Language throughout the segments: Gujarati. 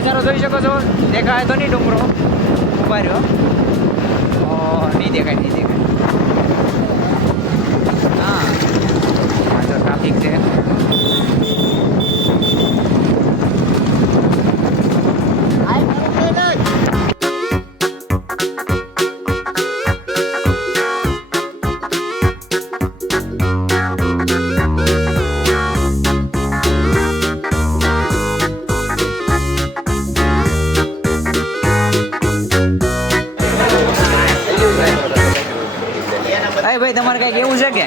નજારો જોઈ શકો છો. દેખાય તો નહીં ડુંગરો ઉભા રહ્યો. નહીં દેખાય. હા તો ટ્રાફિક છે. ભાઈ તમારે કઈ કેવું છે કે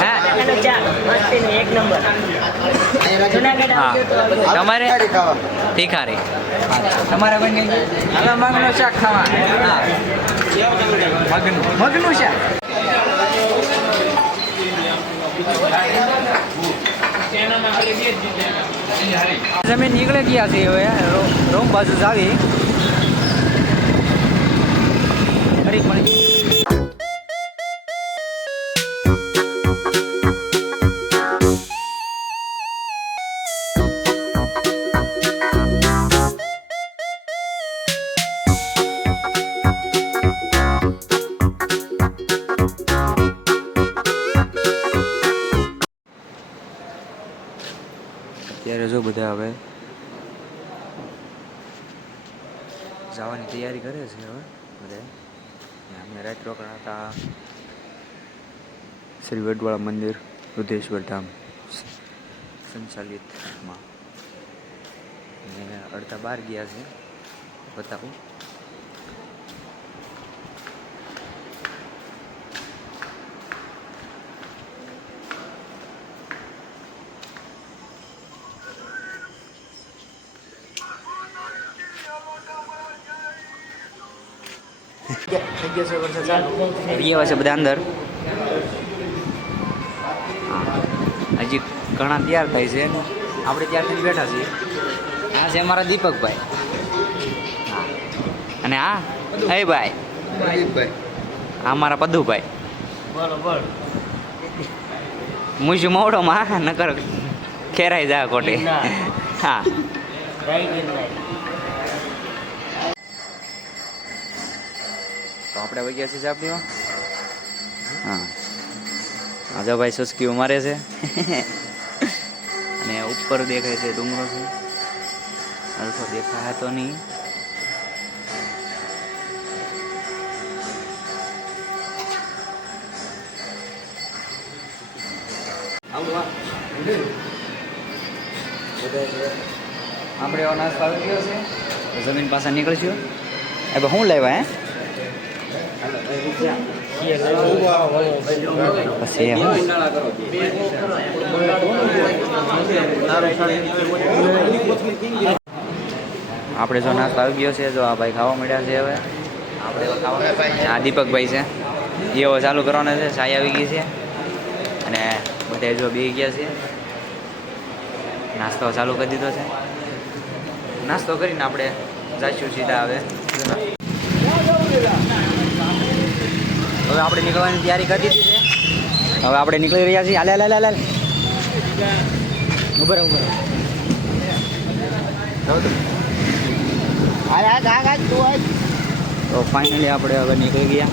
હા તમારે તીખારી તમારે મગનું શાક ખાવા. હા મગનું શાક. જમીન નીકળે ગયા છે હવે રૂમ બાજુ જ આવી ખરી પણ. અત્યારે જો બધા હવે જવાની તૈયારી કરે છે. હવે બધા અમે રાત રોકાણા શ્રી વડવાળા મંદિર રુદ્રેશ્વર ધામ સંચાલિતમાં અને અડધા બહાર ગયા છે. બતાવું છે બધા અંદર. હજી ઘણા તૈયાર થાય છે. આપણે ત્યારથી બેઠા છીએ. આ છે અમારા દીપકભાઈ. અને હા હે ભાઈ આ મારા પદુભાઈ. મુજુ મોડોમાં નકર ખેરાઈ જા કોટે. હા તો આપણે વગ્યા છીએ ચા પીવા. હા આજે ભાઈ સુસ્કી મારે છે. અને ઉપર દેખાય છે ડુંગરો છે. અડધો દેખાય તો નહીં. આપણે એવો નાસ્તો આવી ગયો છે. જમીન પાસે નીકળશું. હવે શું લેવા પછી આપણે જો નાસ્તો આવી ગયો છે. જો આ ભાઈ ખાવા મળ્યા છે. હવે આપણે ખાવા. આ દીપકભાઈ છે એ હવે ચાલુ કરવાના છે. ચાય આવી ગઈ છે અને બધા જો બે ગયા છે. નાસ્તો ચાલુ કરી દીધો છે. નાસ્તો કરીને આપણે જઈશું સીધા. હવે આપણે નીકળવાની તૈયારી કરી દીધી છે. હવે આપણે નીકળી રહ્યા છીએ. હાલે ઉભર તો ફાઇનલી આપણે હવે નીકળી ગયા.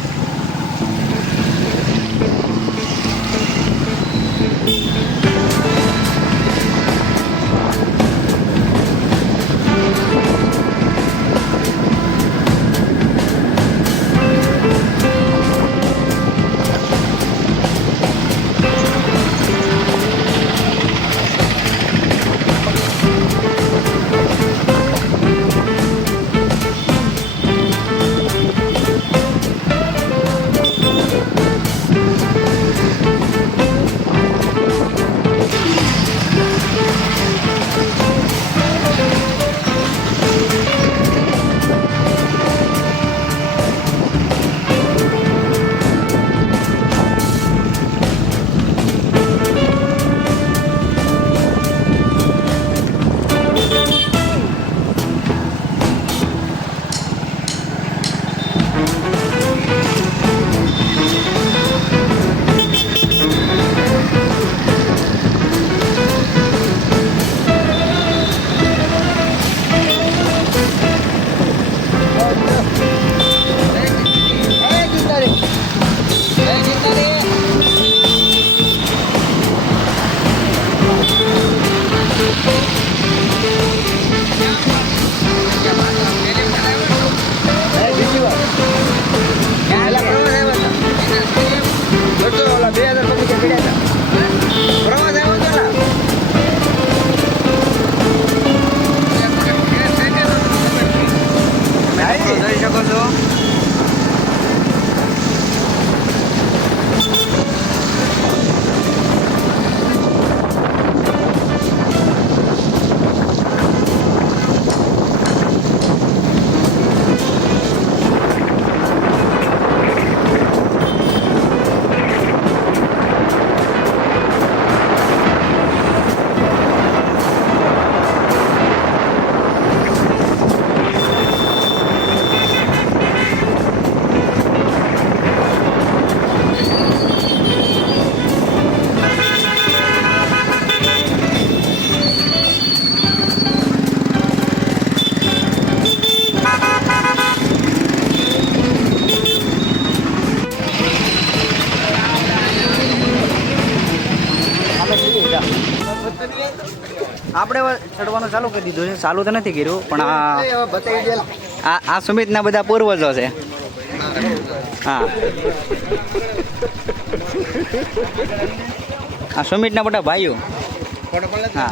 ચડવાનું ચાલુ કરી દીધું છે. ચાલુ તો નથી કર્યું પણ આ સુમિતના બધા પૂર્વજો છે. હા, આ સુમિતના બધા ભાઈઓ. હા,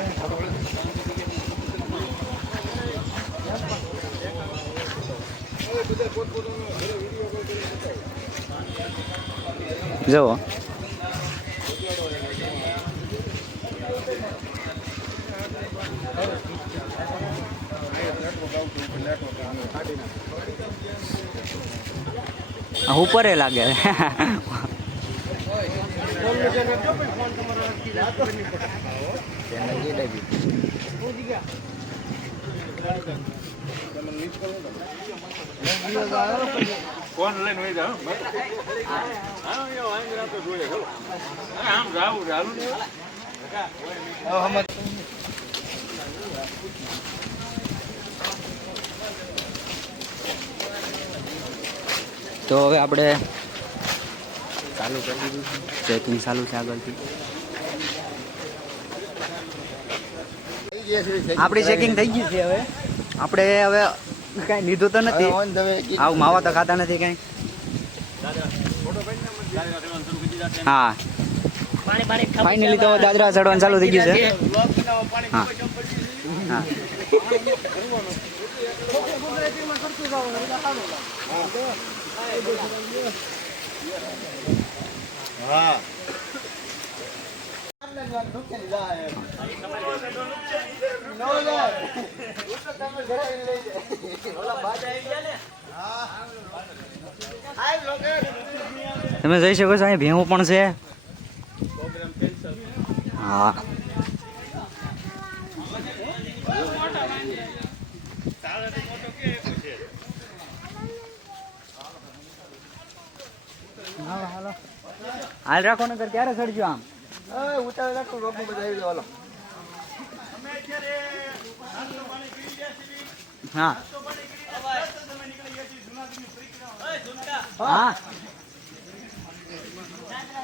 જુઓ ઉપર લાગે. કોણ લઈને વઈ જાવ આમ જાવું ચાલુ તો હવે આપણે ચાલુ કરી દીધું છે. ચેકિંગ ચાલુ છે આગળથી. આપણી ચેકિંગ થઈ ગઈ છે. હવે આપણે કાંઈ લીધું તો નથી. આવું માવા તો ખાતા નથી કાંઈ. હા, ફાઇનલી તો દાદરા ચડવાનું ચાલુ થઈ ગયું છે. હા, હા, હા. તમે જોઈ શકો છો અહીં ભેહું પણ છે. હા, હાલ રાખો નગર ક્યારે ચડજો. આમ ઉતારે રાખો રોગનું બધા આવી જાવ. હા, હા,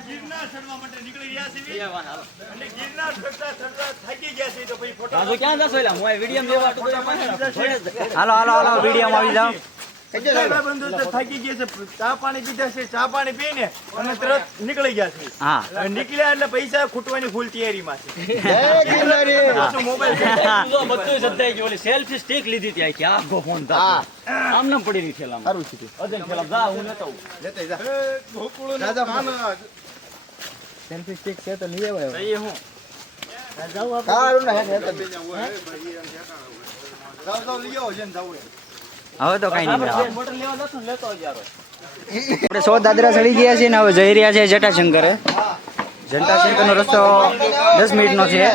ગિરનાર ચડવા માટે નીકળી ગયા છીએ અને ગિરનાર ચડતા થાકી ગયા છીએ તો પછી ફોટો ક્યાં જશો? હું વિડીયો લેવા હાલો હાલો હાલો વિડીયોમાં આવી જાઓ. બંધુ તો થાકી ગયા છે. ચા પાણી પીધા છે. ચા પાણી પીને અમે તરત નીકળી ગયા છીએ. હા, હવે નીકળ્યા એટલે પૈસા ખૂટવાની ફૂલ તૈયારીમાં છે. મોબાઈલ બધું સદાય ગયું. ઓલી સેલ્ફી સ્ટિક લીધી હતી આખી આખો ફોન આમ નામ પડી રહી થેલામાં. સારું છે અજય થેલા જા હું લેતો આવું. સેલ્ફી સ્ટિક છે તો લઈ આવ્યો. એ હું હવે તો કઈ નહીં. મોટર લેવા જશું ને લેતો આવજો. આપણે 100 દાદરા ચડી ગયા છીએ ને હવે જઈ રહ્યા છે જટાશંકરે. જટાશંકરનો રસ્તો 10 મિનિટનો છે.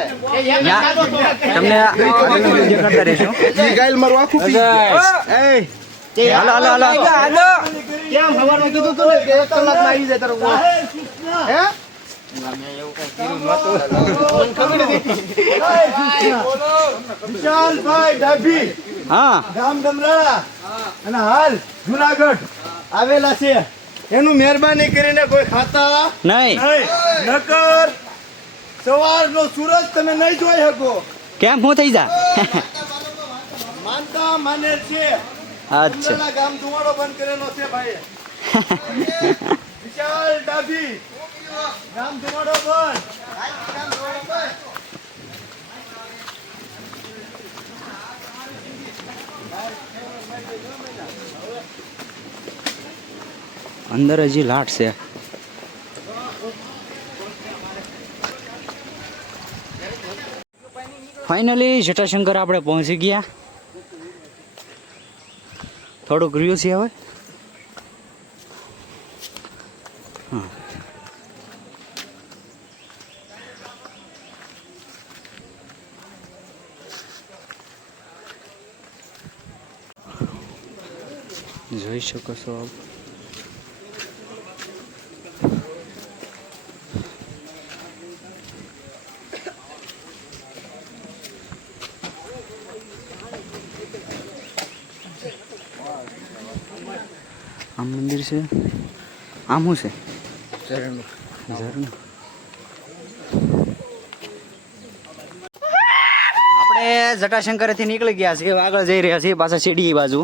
તમને દેખાડતા રહીશું. હાલો હાલો હાલો. કેમ સવારનું કીધું તું ને કે 1 કલાકમાં આવી જાય તારો હે વિશાલભાઈ ડાભી હા, ગામ ડમરાળા અને હાલ જુનાગઢ આવેલા છે. એનું મહેરબાની કરીને કોઈ ખાતા નહીં. નકર સવારનો સૂરજ તમે નહીં જોઈ શકો. કેમ હું થઈ જા? માનતા માને છે. અચ્છા, ગામ ધુમાડો બંધ કરેલો છે ભાઈ. વિશાલ ડાભી ગામ ધુમાડો બંધ. અંદર હજી લાટ છે. ફાઇનલી જટાશંકર આપણે પહોંચી ગયા. થોડુંક રહ્યું છે હવે. હા, જોઈ શકો છો આપ. આમ મંદિર છે. આમ શું છે? ઝરણું. આપણે જટાશંકરથી નીકળી ગયા છીએ આગળ જઈ રહ્યા છીએ પાછા સીડી બાજુ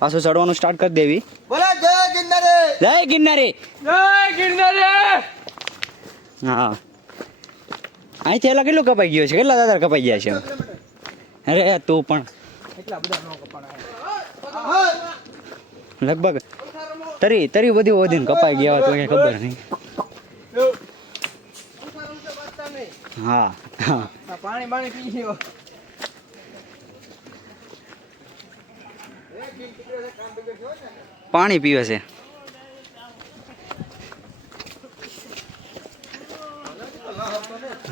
પાછું ચડવાનું સ્ટાર્ટ કરી દેવી. બોલા જય ગિરનારી. જય ગિરનારી. જય ગિરનારી. હા અહીંથી એલા કેટલું કપાઈ ગયો છે કેટલા દાદા કપાઈ ગયા છે અરે તું પણ લગભગ તરી બધી વધીને કપાઈ ગયા તો કઈ ખબર નહીં. હા હા પાણી પી ગયો. પાણી પીવે છે.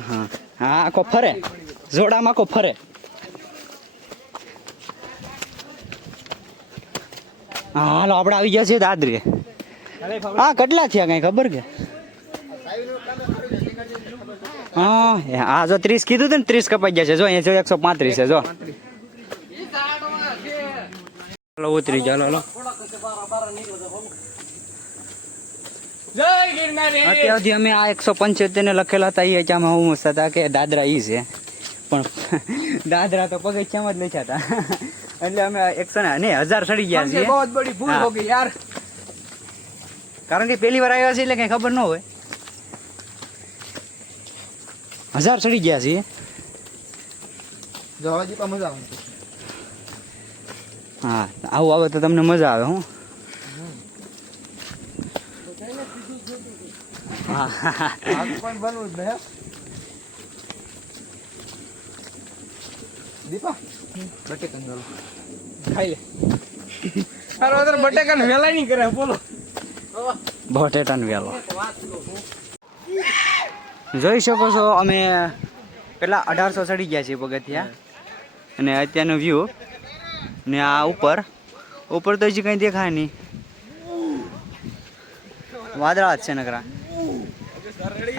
હા હા આખો ફરે જોડામાં આખો ફરે. હા હાલો આપણે આવી ગયા છીએ દાદરી. હા કેટલા થયા કઈ ખબર કે હા હા જો 30 કીધું હતું ને 30 કપાઈ ગયા છે જો અહીંયા 135 છે જો. ચાલો ઉતરી ચાલો હાલો. જય ગિરનારી. અત્યારથી અમે આ 175 ને લખેલા હતા એ ચામાં હું હતા કે દાદરા ઈ છે પણ દાદરા તો પગથિયામાં જ લખ્યા હતા એટલે અમે 100 ને 1000 ચડી ગયા છીએ. બહુ બડી ભૂલ હો ગઈ યાર. કારણ કે પહેલી વાર આવ્યા છે એટલે કઈ ખબર ન હોય. 1000 ચડી ગયા છીએ. જવાજી પા મજા આવે. હા આવું આવે તો તમને મજા આવે હું. હા આગ પણ બનવું જ ને. દીપા બટેકન ચાલો ખાઈ લે. તારો અદર બટેકાને વેલાય નહીં કરે બોલો. બટેટાનો વેલો જોઈ શકો છો અમે પેલા 1800 ચડી ગયા છીએ પગથિયા અને અત્યારનો વ્યૂ ને આ ઉપર તો હજી કંઈ દેખાય નહીં વાદળા જ છે નકરા.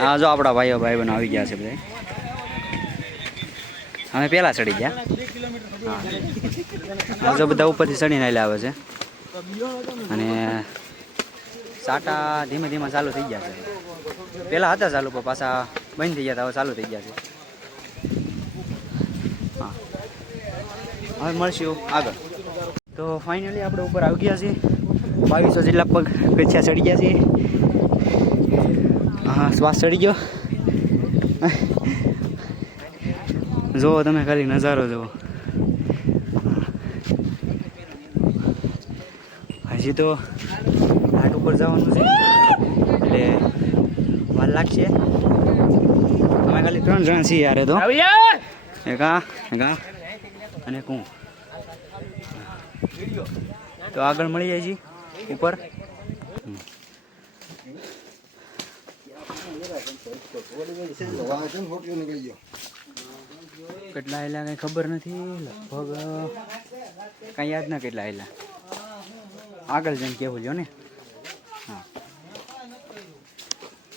હા જો આપણા ભાઈઓ ભાઈ બહેનો આવી ગયા છે બધા. અમે પહેલાં ચડી ગયા. હા જો બધા ઉપરથી ચડીને આવે છે અને સાટા ધીમે ધીમે ચાલુ થઈ ગયા છે. પહેલાં હતા ચાલુ પણ પાછા બંધ થઈ ગયા હતા હવે ચાલુ થઈ ગયા છે. હા હવે મળશું આગળ. તો ફાઇનલી આપણે ઉપર આવી ગયા છીએ 2200 જેટલા પગથિયા ચડી ગયા છીએ. હા શ્વાસ ચડી ગયો. જુઓ તમે ખાલી નજારો જુઓ. હજી તો ઘાટ ઉપર જવાનું છે એટલે વાર લાગશે. અમે ખાલી 3 જણા છીએ યાર. તો એક આ અને હું તો આગળ મળી જાય છે ઉપર. કેટલા આવેલા કઈ ખબર નથી લગભગ કઈ યાદ ના કેટલા આવેલા આગળ જઈને કેવું લ્યો ને. હા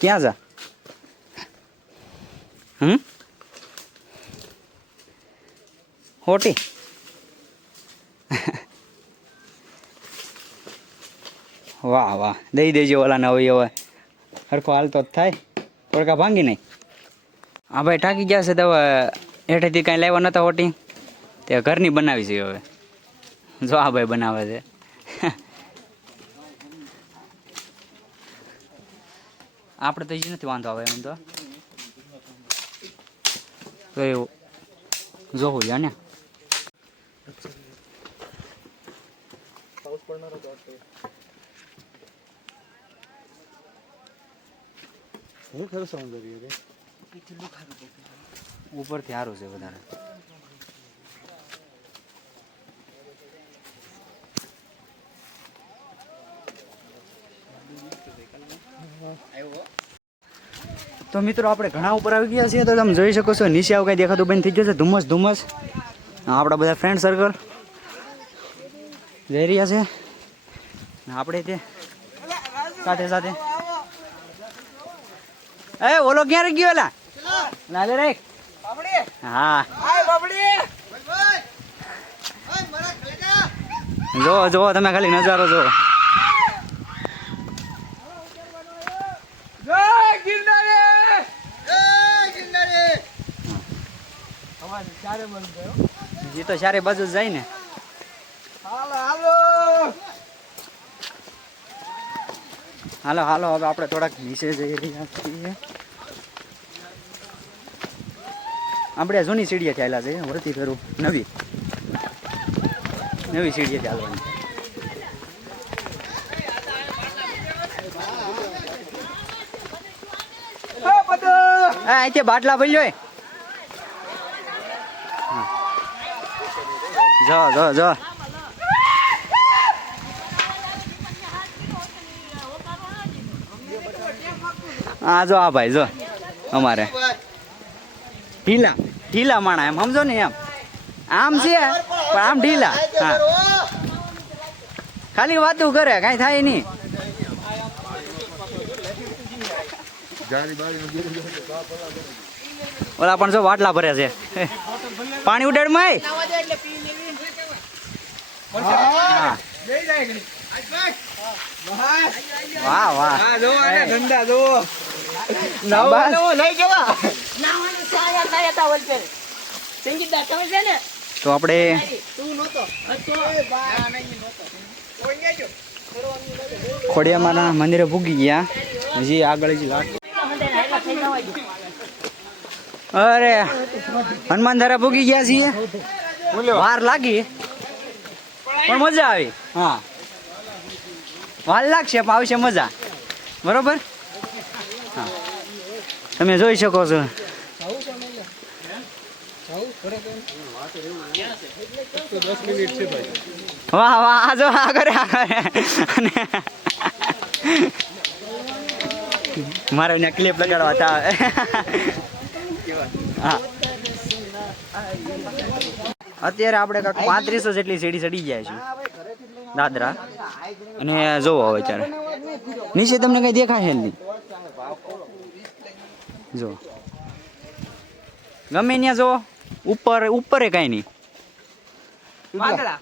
ક્યાં જા હોટી વાહ વાહ દઈ દેજો ઓલાને હવે હવે સરખો હાલતો જ થાય થોડકા ભાંગી નહીં. હા ભાઈ ટાંકી ગયા છે તો હવે હેઠેથી કાંઈ લાવ્યા નહોતા હોટી તે ઘરની બનાવી છે હવે. જો આ ભાઈ બનાવે છે. આપણે તો હજી નથી વાંધો આવે એમ તો એવું જોવું લ્યો ને. ઉપરથી સારું છે વધારે. તો મિત્રો આપણે ઘણા ઉપર આવી ગયા છીએ તો તમે જોઈ શકો છો નીચે આવું કઈ દેખાતું બંધ થઈ ગયું છે. ધુમ્મસ ધુમ્મસ. આપણા બધા ફ્રેન્ડ સર્કલ જઈ રહ્યા છે આપણે તે સાથે સાથે. એ ઓલો ક્યાં રહી ગયો એલા લાલે રે. હા જો જો તમે ખાલી નજારો જો. એ તો ચારે બાજુ જ જાય ને. હાલો હાલો હવે આપણે થોડાક નીચે જઈ રહ્યા છીએ. આપણે જૂની સીડીએ ચાલ્યા છે, વળતી ફેરું નવી સીડીએ ચાલવાની. અહીંથી બાટલા ભરી લો. જો હા જો આ ભાઈ જો અમારે ઢીલા માણા એમ સમજો ને, એમ આમ છે પણ આમ ઢીલા. હા ખાલી વાતું કરે, કઈ થાય નહીં. ઓલા પણ જો વાટલા ભરે છે. પાણી ઉડાડ માં. વાહ વાહ ધંધા જો તો આપણે ખોડિયામાના મંદિરે ભૂગી ગયા. હજી આગળ જ લાગ. અરે હનુમાન ધારા ભૂગી ગયા છીએ. વાર લાગી પણ મજા આવી. હા વાર લાગશે પણ આવશે મજા. બરોબર. હા તમે જોઈ શકો છો. વાહ વાહ આ જો આ કરે મારે ને ક્લિપ લગાડવા હતા. હા અત્યારે આપણે કાંક 3500 જેટલી સીડી ચડી જાય છે દાદરા. અને જોવો હવે ત્યારે નીચે તમને કઈ દેખાશે નહીં. જો ગમે ત્યાં જો ઉપર કઈ નહીં.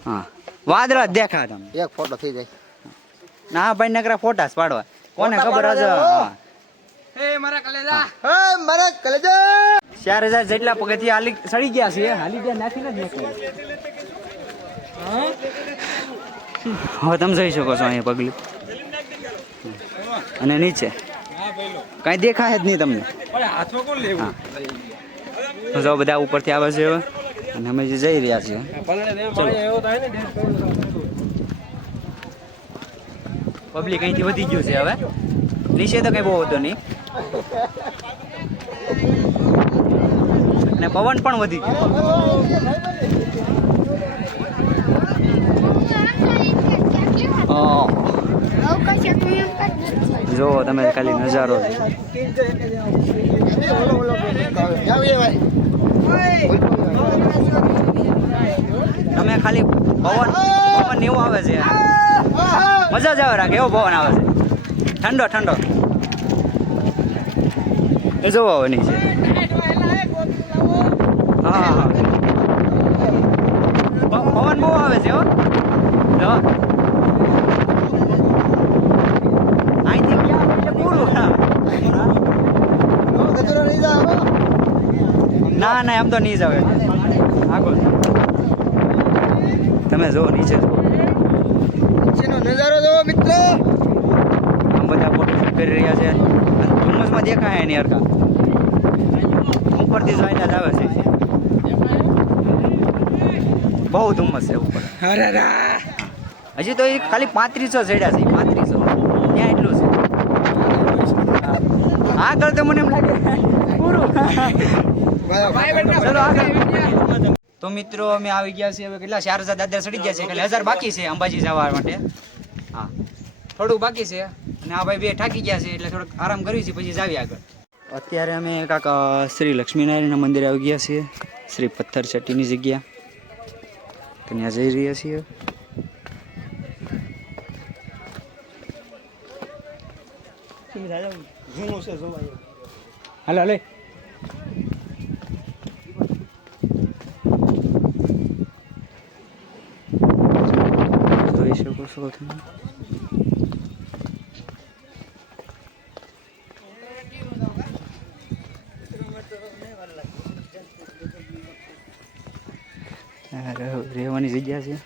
હા વાદળા જ દેખા તમને. એક ફોટો થઈ જાય. ના ભાઈ નકરા ફોટા જ પાડવા. કોને ખબર હશે. હા મારા કલેજા 4000 જેટલા પગથિયા હાલી સડી ગયા છે. હાલી ગયા નાખીને જ નાખી. હવે તમે જોઈ શકો છો અહીંયા પગલું અને નીચે કઈ દેખાય જ નહીં તમને. હા જો બધા ઉપરથી આવે છે અને અમે જે જઈ રહ્યા છીએ. પબ્લિક અહીંથી વધી ગયું છે. હવે નીચે તો કઈ બહુ હતો નહીં અને પવન પણ વધી ગયો. જો તમે ખાલી નજારો તમે ખાલી પવન એવું આવે છે. મજા જ આવે રાખે એવો પવન આવે છે. ઠંડો ઠંડો એ જોવો હવે નીચે. હા હા પવન બહુ આવે છે. હો અહીંથી ક્યાં એટલે પૂરું. ના ના એમ તો નહીં જ આવે. આગળ તમે જુઓ નીચે નજારો જોવો મિત્રો. આમ બધા ફોટો કરી રહ્યા છે. ધુમ્મસમાં દેખાય નહીં હરખા. ઉપરથી જોઈને જ આવે છે. બહુ ધુમ્મસ છે ઉપર. હજી તો એ ખાલી 3500 ચડ્યા છે. 3500 ત્યાં એટલું છે. આગળ તો મને એમ લાગે પૂરું. ચલો આગળ. તો મિત્રો અમે આવી ગયા છીએ. હવે કેટલા 4000 દાદર ચડી ગયા છે. એટલે 1000 બાકી છે અંબાજી જવા માટે. હા થોડુંક બાકી છે. અને આ ભાઈ બે થાકી ગયા છે એટલે થોડુંક આરામ કરવી છે પછી જાવી આગળ. અત્યારે અમે કાંક શ્રી લક્ષ્મીનારાયણના મંદિરે આવી ગયા છીએ. શ્રી પથ્થર ચટ્ટીની જગ્યા. તો ત્યાં જઈ રહ્યા છીએ. હાલો હાલે જોઈ શકો છો તમે. અરે રહ્યા છીએ.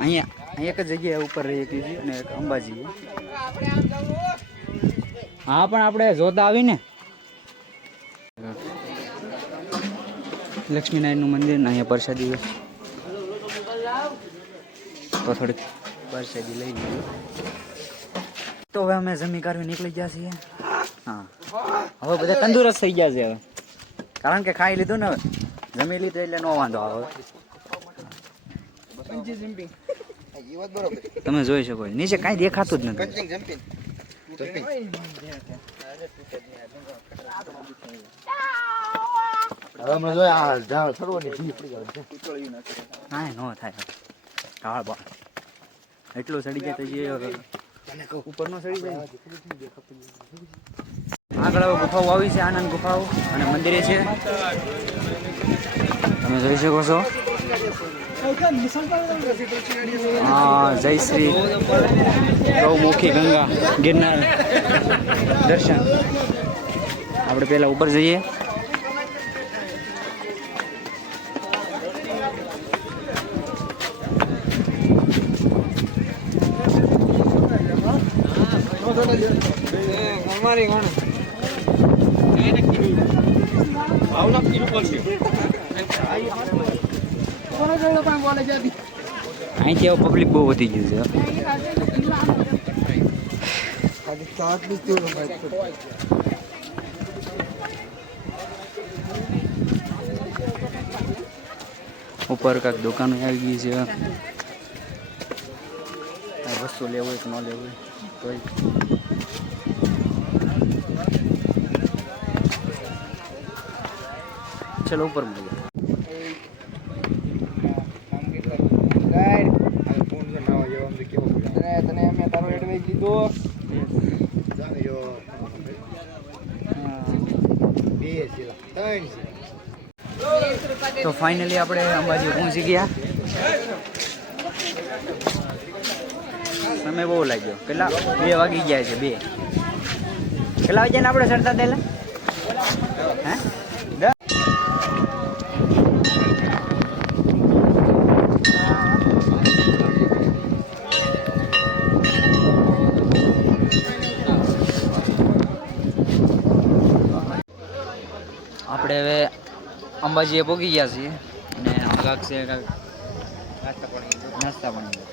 અહીંયા એક જ જગ્યાએ ઉપર રહી છીએ અને એક અંબાજી. હા પણ આપણે જોતા આવીને લક્ષ્મીનારાયણનું મંદિર ને અહીંયા પ્રસાદી તો થોડીક પ્રસાદી લઈ લીધી. તો હવે અમે જમી કાઢવી નીકળી ગયા છીએ. હા હવે બધા તંદુરસ્ત થઈ ગયા છે હવે, કારણ કે ખાઈ લીધું ને, જમી લીધું એટલે નો વાંધો આવે. તમે જોઈ શકો છો નીચે કાંઈ દેખાતું જ નથી. કાંઈ ન થાય ઢાળ બાળ એટલું સડી જાય તો ઉપર નો સડી જાય. આગળ હવે ગુફાઓ આવી છે, આનંદ ગુફાઓ અને મંદિરે છે, તમે જોઈ શકો છો. હા, જય શ્રી ગૌમુખી ગંગા ગિરનાર દર્શન. આપણે પહેલા ઉપર જઈએ. અહીંથી હવે પબ્લિક બહુ વધી ગયું છે. ઉપર કાંઈક દુકાનો આવી ગઈ છે, વસ્તુ લેવું હોય કે ન લેવું હોય તો. ચલો ઉપર મળીએ. તો ફાઇનલી આપણે અંબાજી પહોંચી ગયા. સમય બહુ લાગ્યો, કેટલા 2 વાગી ગયા છે. 2 કેટલા વાગ્યા ને આપણે ચડતા પહેલા? હે આપણે હવે અંબાજીએ પહોંચી ગયા છીએ અને આગળ છે નાસ્તા પાણી.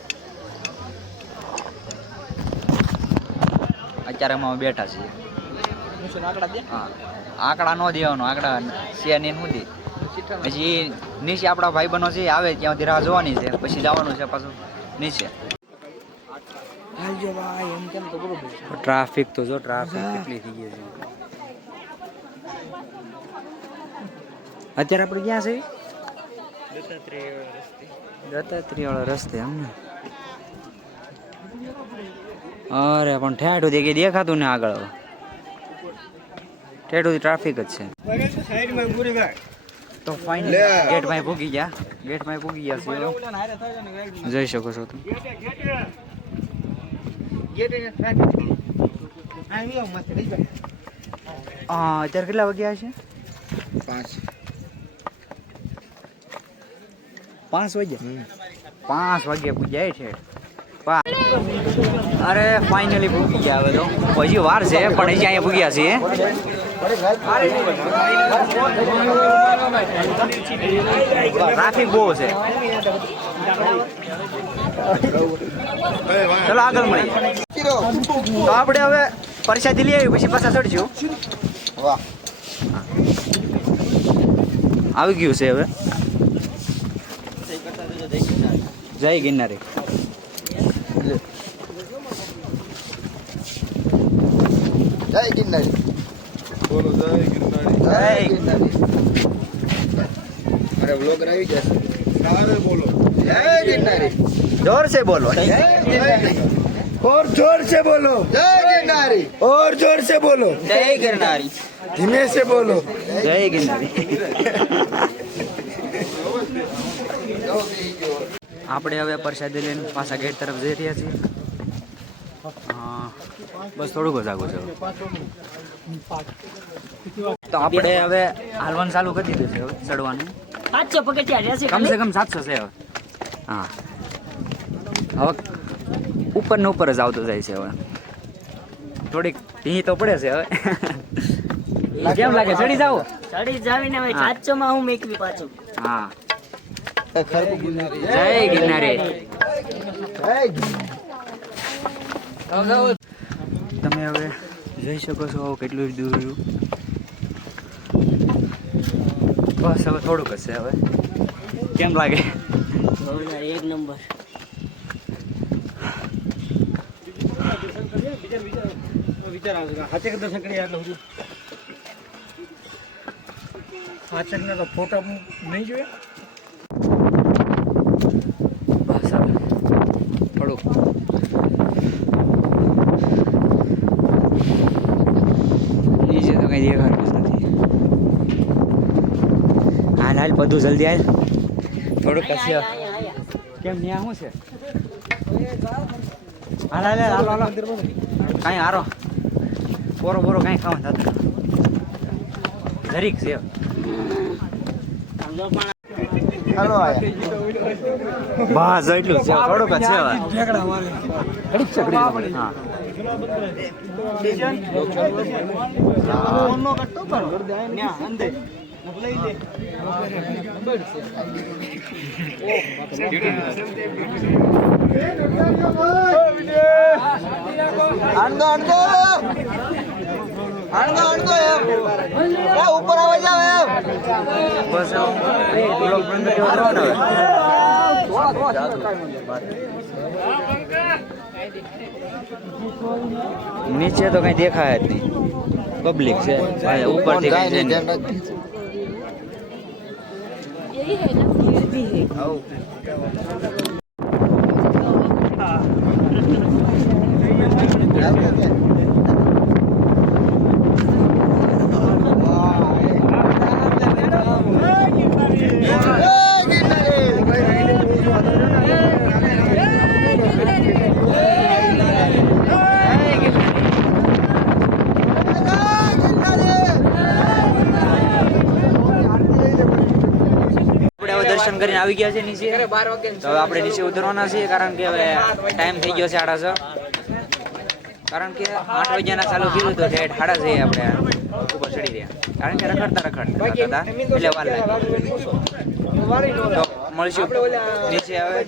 અત્યારે અમે બેઠા છીએ. હા, આંકડા ન દેવાનો, આંકડા છે ને શું દે. પછી નીચે આપણા ભાઈ બનો છે, આવે ત્યાંથી રાહ જોવાની છે, પછી જવાનું છે પાછું નીચે. ટ્રાફિક તો જો, ટ્રાફિક કેટલી થઈ ગઈ છે. અત્યારે આપણે ક્યાં છે? દત્તાત્રેય વાળા રસ્તે. એમને અરે પણ ઠેઠું કઈ દેખાતું ને આગળ. ઠેઠું ટ્રાફિક જ છે. તો ફાઇનલ ગેટ માં ભૂગી ગયા. ગેટ માં ભૂગી ગયા છે, જોઈ શકો છો તમે. હા, અત્યારે કેટલા વાગ્યા છે? 5 વાગ્યા. 5 વાગ્યા પૂજાય છે. અરે ફાઇનલી ભૂગી ગયા. હવે તો હજી વાર છે, પણ હજી અહીંયા ભૂગ્યા છીએ. ટ્રાફિક બહુ છે. ચલો આગળ મળીએ. તો આપણે હવે પ્રસાદી લઈ આવી, પછી પાછા ચડશું. આવી ગયું છે હવે. જય ગિરનારી. જય ગિરનારી. બોલો જય ગિરનારી. જય ગિરનારી. અરે વ્લોગર આવી ગયા છે. સારે બોલો જય ગિરનારી. जोर से बोलो. और जोर से बोलो जय गिरनारी. और जोर से बोलो जय गिरनारी. धीमे से बोलो जय गिरनारी. આપણે હવે પ્રસાદી લઈને પાછા ગેટ તરફ જઈ રહ્યા છીએ. બસ થોડુંક જ આગળ છે તો આપણે હવે હાલવાનું ચાલુ કરી દીધું છે હવે ચડવાનું 700 પગથિયા રહેશે કમસે કમ 700 છે હવે હા હવે ઉપર ને ઉપર જ આવતું જાય છે હવે થોડીક ભી તો પડે છે હવે કેમ લાગે ચડી જાવ ચડી જાવીને હવે 700 માં હું મેકવી પાછું હા જય ગિરનારી તમે હવે જઈ શકો છો કેટલું દૂર રહ્યું બસ હવે થોડુંક જ છે હવે કેમ લાગે એક નંબર વિચાર આવે હાથે દર્શન કરી આટલું બધું હાથકના તો ફોટા નહીં જોઈએ બસ હવે થોડુંક નીચે તો કંઈ દેખાતું જ નથી હાલ બધું જલ્દી હાલ થોડુંક પછી કેમ ત્યાં શું છે હાલ હાલ હાલો હાલો કાંઈ હારો બોરો બોરો કાંઈ ખાવાનું થતું જરીક છે હાલો બસ એટલું છે થોડુંક જ છે હા ઉપર આવે જાવ એમ બસ બ્લોક બંધ કરવાનો નીચે તો કઈ દેખાય જ નહીં પબ્લિક છે ઉપરથી કઈ છે નહીં. દર્શન કરીને આવી ગયા છે નીચે તો હવે આપણે નીચે ઉતરવાના છીએ કારણ કે હવે ટાઈમ થઈ ગયો છે 8:30 કારણ કે 8 વાગ્યાના ચાલુ થયું તો ઠેઠ 8:30 આપણે ઉપર ચડી રહ્યા કારણ કે રખડતા હતા એટલે વાર લાગી તો મળીશું નીચે હવે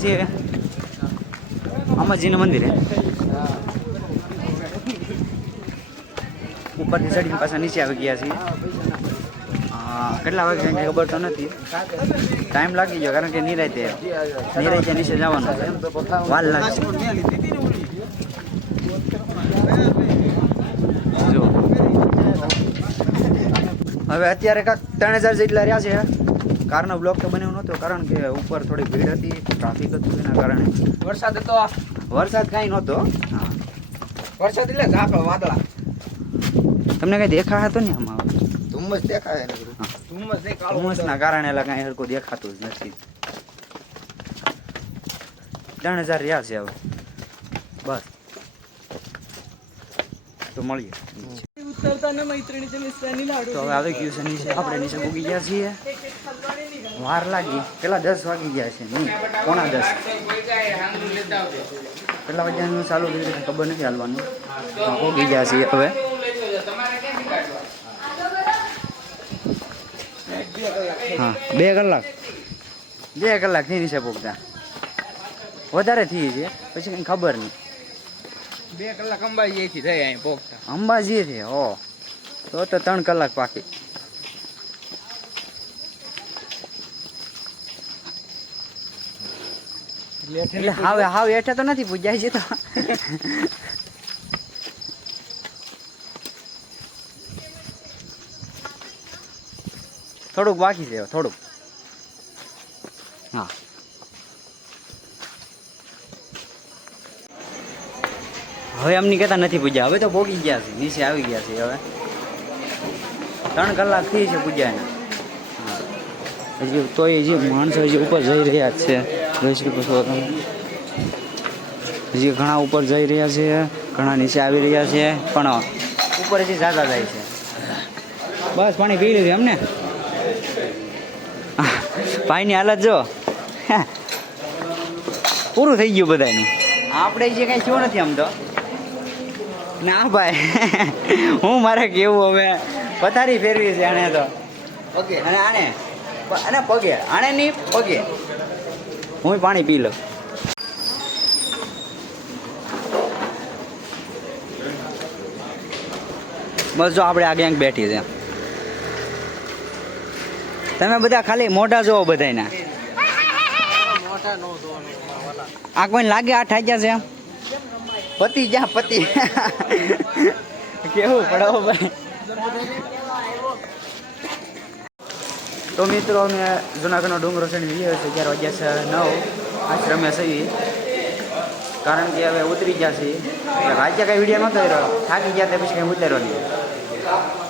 છીએ અમરજીનું મંદિર ઉપરથી ચડીને પાછા નીચે આવી ગયા છીએ કેટલા વાગે કંઈ ખબર તો નથી ટાઈમ લાગી ગયો કારણ કે નિરાયતે નીચે જવાનું છે વાર લાગશે જો હવે અત્યારે કાંક 3000 જેટલા રહ્યા છે કારનો બ્લોક તો બન્યો નહોતો કારણ કે ઉપર થોડી ભીડ હતી ટ્રાફિક હતું એના કારણે વરસાદ હતો વરસાદ કાંઈ નહોતો હા વરસાદ એટલે ઝાકળ વાદળા તમને કંઈ દેખા હતો ને આમાં ધુમ્મસ દેખાય ને ધુમ્મસ નહીં કાળું ધુમ્મસના કારણે એટલે કાંઈ હરખું દેખાતું જ નથી 3000 રહ્યા છે હવે બસ તો મળીએ તો હવે આવી ગયું છે નીચે આપણે નીચે ઉગી ગયા છીએ વાર લાગી પેલા 10 વાગી ગયા છે નહીં 9:45 કેટલા વાગ્યાનું ચાલુ થયું ખબર નથી હાલવાનું ઉગી ગયા છીએ હવે હા 2 કલાક થી નીચે પહોંચતા વધારે થઈ છે પછી કઈ ખબર નહીં 2 કલાક અંબાજી થી થઈ અહીં પોગતા અંબાજી થી હો તો 3 કલાક બાકી એટલે હાવ હેઠે તો નથી પૂજાય છે તો થોડુંક બાકી છે થોડુંક. હા હવે એમની કહેતા નથી પૂજા, હવે તો પોગી ગયા છે, નીચે આવી ગયા છે. હવે 3 કલાક થઈ છે પૂજાને. હજી તોય હજી માણસો હજી ઉપર જઈ રહ્યા જ છે. જોઈ શકો છો તમે, હજી ઘણા ઉપર જઈ રહ્યા છે, ઘણા નીચે આવી રહ્યા છે, પણ ઉપર હજી જાતા જાય છે. બસ પાણી પી લીધું એમને. ભાઈની હાલત જો પૂરું થઈ ગયું બધાનું. આપણે જે કાંઈ થયું નથી આમ તો. ના ભાઈ હું મારે કેવું હવે પથારી ફેરવી છે આને તો. ઓકે અને આને પગે, આને નહીં પગે. હું પાણી પી લઉં. બસ જો આપણે આ ગેંગ બેઠી છે. તમે બધા ખાલી મોઢા જોવો બધાયના. આ કોઈને લાગે 8 વાગ્યા છે એમ? પતિ જ્યાં પતિ કેવું પડો ભાઈ. તો મિત્રો અમે જુનાગઢનો ડુંગરો ચડી જઈએ છીએ. 11 વાગ્યા છે 9 આશ્રમે છીએ, કારણ કે હવે ઉતરી ગયા છીએ. રાજ્ય કાંઈ વિડીયો નહોતો રહ્યો, થાકી ગયા તે પછી કંઈ ઉતાર્યો નહીં.